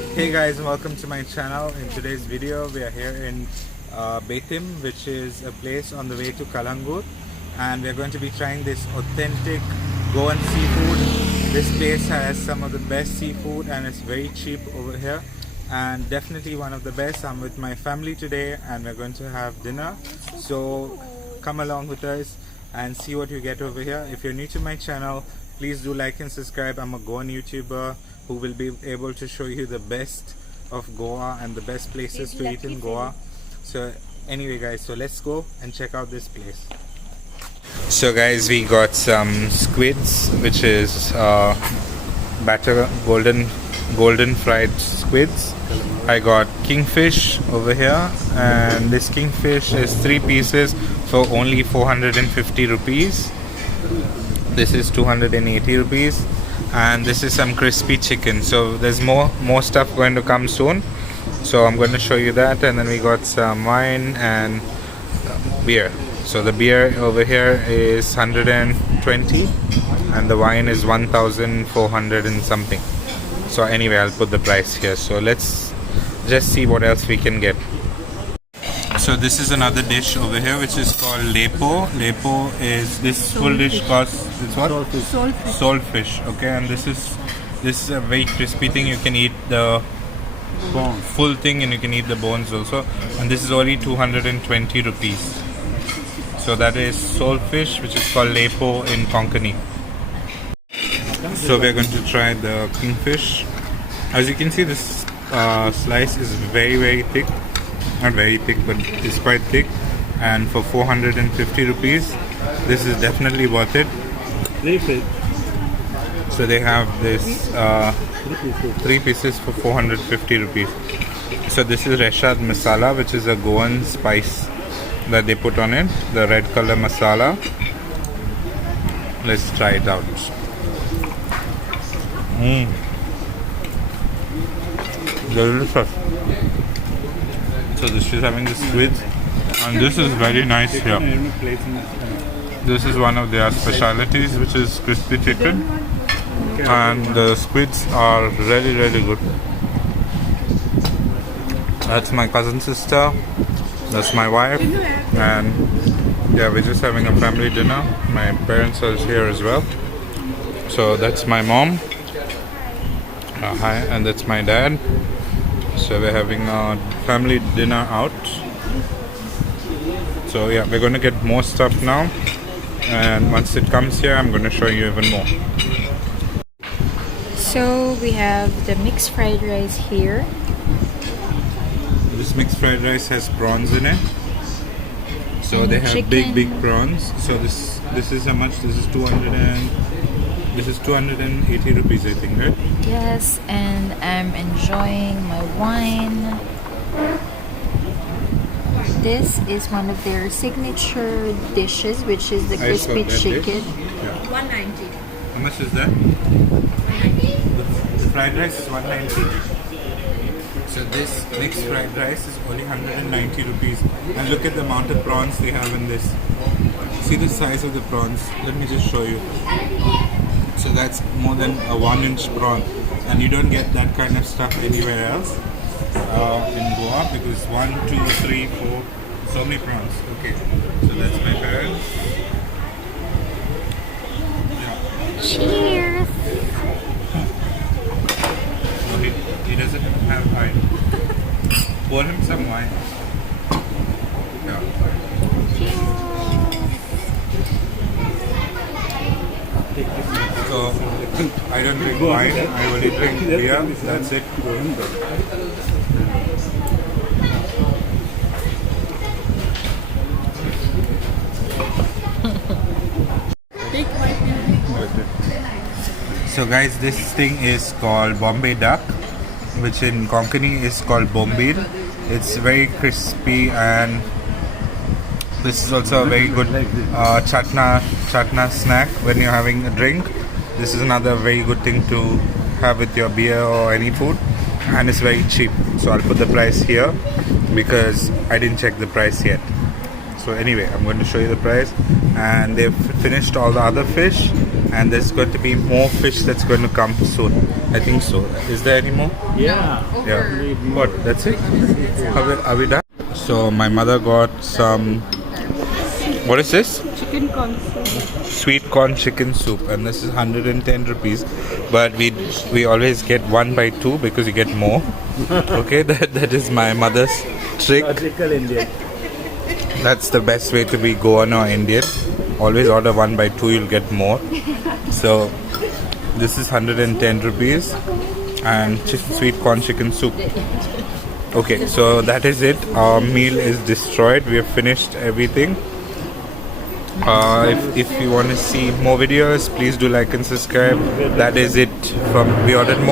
Hey guys, and welcome to my channel. In today's video we are here in Betim, which is a place on the way to Kalangur, and we're going to be trying this authentic Goan seafood. This place has some of the best seafood and it's very cheap over here, and definitely one of the best. I'm with my family today and we're going to have dinner, so come along with us and see what you get over here. If you're new to my channel, please do like and subscribe. I'm a Goan YouTuber who will be able to show you the best of Goa and the best places to eat in Goa. So anyway guys, so let's go and check out this place. So guys, we got some squids, which is batter golden fried squids. I got kingfish over here, and this kingfish is 3 pieces for only 450 rupees. This is 280 rupees, and this is some crispy chicken. So there's more stuff going to come soon, so I'm going to show you that. And then we got some wine and beer. So the beer over here is 120 and the wine is 1400 and something. So anyway, I'll put the price here. So let's just see what else we can get. So this is another dish over here which is called Lepo. Lepo is this full dish costs, it's what? Saltfish. Okay, and this is a very crispy thing. You can eat the full thing and you can eat the bones also. And this is only 220 rupees. So that is saltfish, which is called Lepo in Konkani. So we're going to try the kingfish. As you can see, this slice is very thick. Not very thick, but it's quite thick. And for 450 rupees, this is definitely worth it. So they have this 3 pieces for 450 rupees. So this is Reshad masala, which is a Goan spice that they put on it, the red color masala. Let's try it out. Delicious. So this is having the squids, and this is very nice here. This is one of their specialities, which is crispy chicken, and the squids are really good. That's my cousin sister, that's my wife, and yeah, we're just having a family dinner. My parents are here as well. So that's my mom, hi, and that's my dad. So we're having a family dinner out. So yeah, we're going to get more stuff now, and once it comes here I'm going to show you even more. So we have the mixed fried rice here. This mixed fried rice has prawns in it. So they have chicken. big prawns. So this is how much? This is 280 rupees, I think, right? Yes, and I'm enjoying my wine. This is one of their signature dishes, which is the crispy chicken. Yeah. 190. How much is that? The fried rice is 190. So this mixed fried rice is only 190 rupees. And look at the amount of prawns they have in this. See the size of the prawns. Let me just show you. So that's more than a 1-inch prawn, and you don't get that kind of stuff anywhere else in Goa, because 1, 2, 3, 4, so many prawns. Okay, so that's my parents. Yeah. Cheers! No, he doesn't have wine. Pour him some wine. Yeah. So I don't drink wine, I only drink beer, that's it. So guys, this thing is called Bombay Duck, which in Konkani is called Bombay. It's very crispy, and this is also a very good chatna snack when you're having a drink. This is another very good thing to have with your beer or any food, and it's very cheap. So I'll put the price here because I didn't check the price yet. So anyway, I'm going to show you the price, and they've finished all the other fish. and there's going to be more fish that's going to come soon. I think so. Is there any more? Yeah. Yeah. What? That's it? Are we done? So my mother got some. What is this? Chicken corn soup. Sweet corn chicken soup, and this is 110 rupees. But we always get 1 by 2 because you get more. Okay, that is my mother's trick. Logical Indian. That's the best way to be Goan or Indian. Always order 1 by 2, you'll get more. So this is 110 rupees and sweet corn chicken soup. Okay, so that is it. Our meal is destroyed. We have finished everything. If you want to see more videos, please do like and subscribe. That is it from We Ordered More.